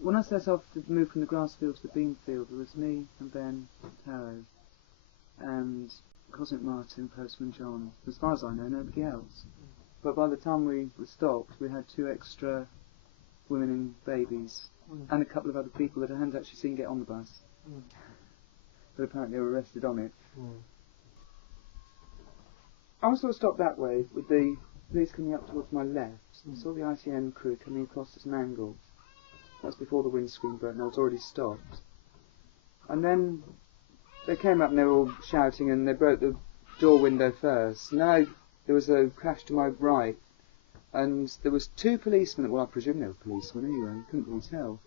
when I set off to move from the grass field to the Beanfield, there was me and Ben, Taro, and Cosmic Martin, Postman John. As far as I know, nobody else. But by the time we were stopped, we had 2 extra women and babies, and a couple of other people that I hadn't actually seen get on the bus. But apparently they were arrested on it. I was sort of stopped that way, with the police coming up towards my left. I saw the ITN crew coming across at an angle. That's before the windscreen broke, and I was already stopped. And then they came up and they were all shouting, and they broke the door window first. Now there was a crash to my right, and there was 2 policemen. Well, I presume they were policemen anyway. Couldn't really tell.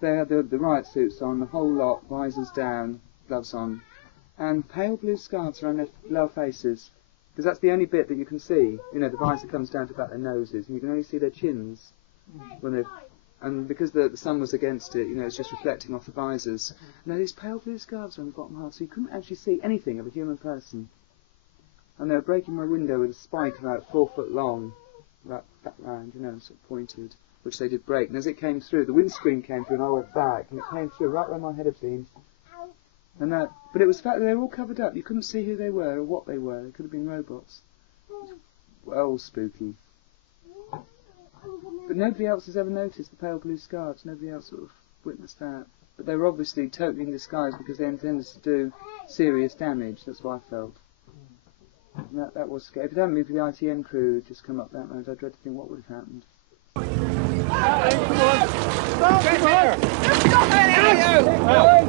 They had the riot suits on, the whole lot, visors down, gloves on, and pale blue scarves around their lower faces. Because that's the only bit that you can see. You know, the visor comes down to about their noses, and you can only see their chins when they've. And because the sun was against it, you know, it's just reflecting off the visors. And there are these pale blue scarves around the bottom half, so you couldn't actually see anything of a human person. And they were breaking my window with a spike about 4 foot long, that round, you know, sort of pointed, which they did break. And as it came through, the windscreen came through, and I went back, and it came through right where my head had been. And that, but it was the fact that they were all covered up. You couldn't see who they were or what they were. They could have been robots. Well, spooky. But nobody else has ever noticed the pale blue scarves. Nobody else sort of witnessed that. But they were obviously totally in disguise because they intended to do serious damage. That's what I felt. And that was scary. If it hadn't been for the ITN crew who'd just come up that road, I dread to think what would have happened. Stop! Get here! Stop it!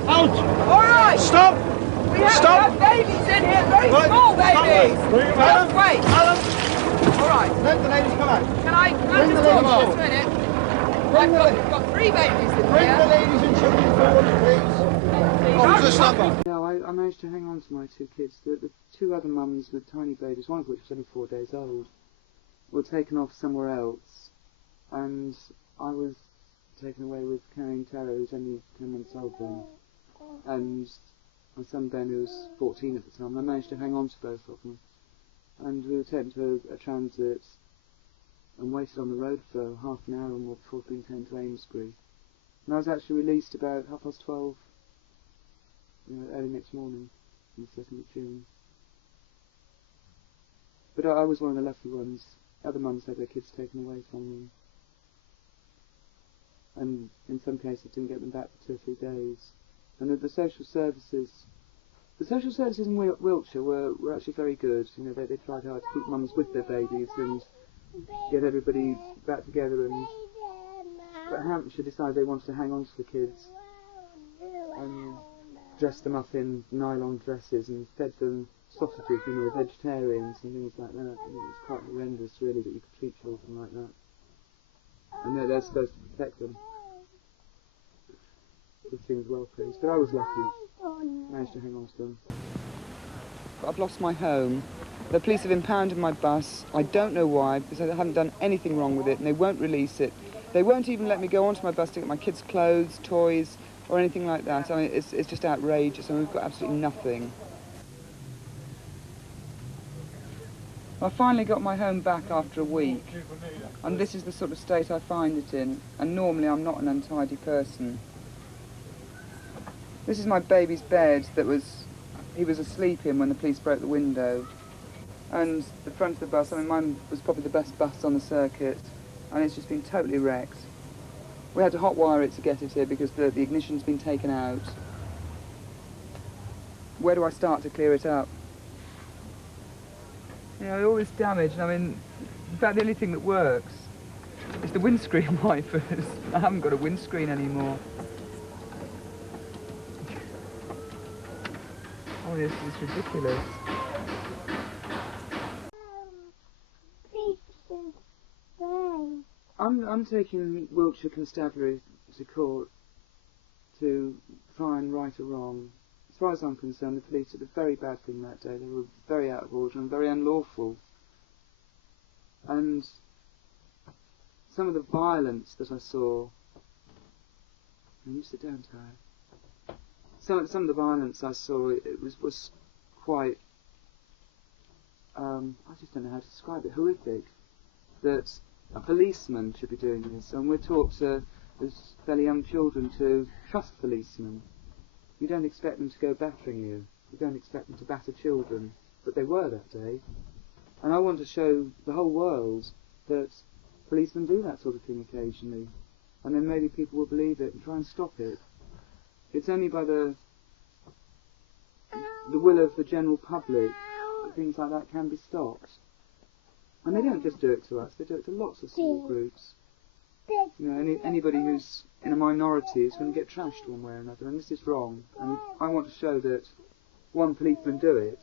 Out! All right! Stop! We have babies in here, very small babies! Just wait! All right. Let the ladies come out. Can I just talk just a minute? I've got 3 babies in here. Bring the ladies and children forward, please. Officer number. No, I managed to hang on to my 2 kids. The 2 other mums with tiny babies, one of which was only 4 days old, were taken off somewhere else. And I was taken away with carrying Tara, who's only 10 months old then, and my son Ben, who was 14 at the time. I managed to hang on to both of them, and we were taken to a transit and waited on the road for half an hour or more before being taken to Amesbury. And I was actually released about 12:30, early next morning, on the 2nd of June. But I was one of the lucky ones. Other mums had their kids taken away from them. And in some cases didn't get them back for 2 or 3 days. And the social services in Wiltshire were actually very good. You know, they tried hard to keep mums with their babies and get everybody back together. But Hampshire decided they wanted to hang on to the kids and dressed them up in nylon dresses and fed them sausages, you know, vegetarians and things like that. And it was quite horrendous, really, that you could treat children like that. And they're supposed to protect them. Good things well, please. But I was lucky. Managed to hang on to them. I've lost my home. The police have impounded my bus. I don't know why, because I haven't done anything wrong with it, and they won't release it. They won't even let me go onto my bus to get my kids' clothes, toys, or anything like that. I mean, it's just outrageous. I mean, we've got absolutely nothing. I finally got my home back after a week, and this is the sort of state I find it in, and normally I'm not an untidy person. This is my baby's bed that he was asleep in when the police broke the window, and the front of the bus, I mean, mine was probably the best bus on the circuit, and it's just been totally wrecked. We had to hotwire it to get it here because the ignition's been taken out. Where do I start to clear it up? You know, all this damage, and I mean, in fact, the only thing that works is the windscreen wipers. I haven't got a windscreen anymore. Oh, this is ridiculous. I'm taking Wiltshire Constabulary to court to try and right a wrong. As far as I'm concerned, the police did a very bad thing that day. They were very out of order and very unlawful. And some of the violence that I saw... You sit down, Tara. Some of the violence I saw, it was quite... I just don't know how to describe it. Horrific. That a policeman should be doing this. And we're taught to as fairly young children to trust policemen. You don't expect them to go battering you. You don't expect them to batter children. But they were that day. And I want to show the whole world that policemen do that sort of thing occasionally. And then maybe people will believe it and try and stop it. It's only by the will of the general public that things like that can be stopped. And they don't just do it to us, they do it to lots of small groups. You know, anybody who's in a minority is going to get trashed one way or another, and this is wrong. And I want to show that one policeman do it,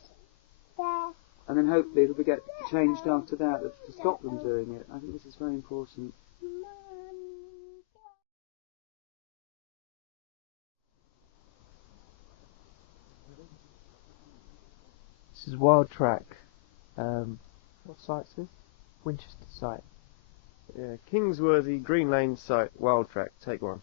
and then hopefully it'll get changed after that to stop them doing it. I think this is very important. This is Wild Track. What site's this? Winchester site. Yeah, Kingsworthy, Green Lane site, Wild Track, take one.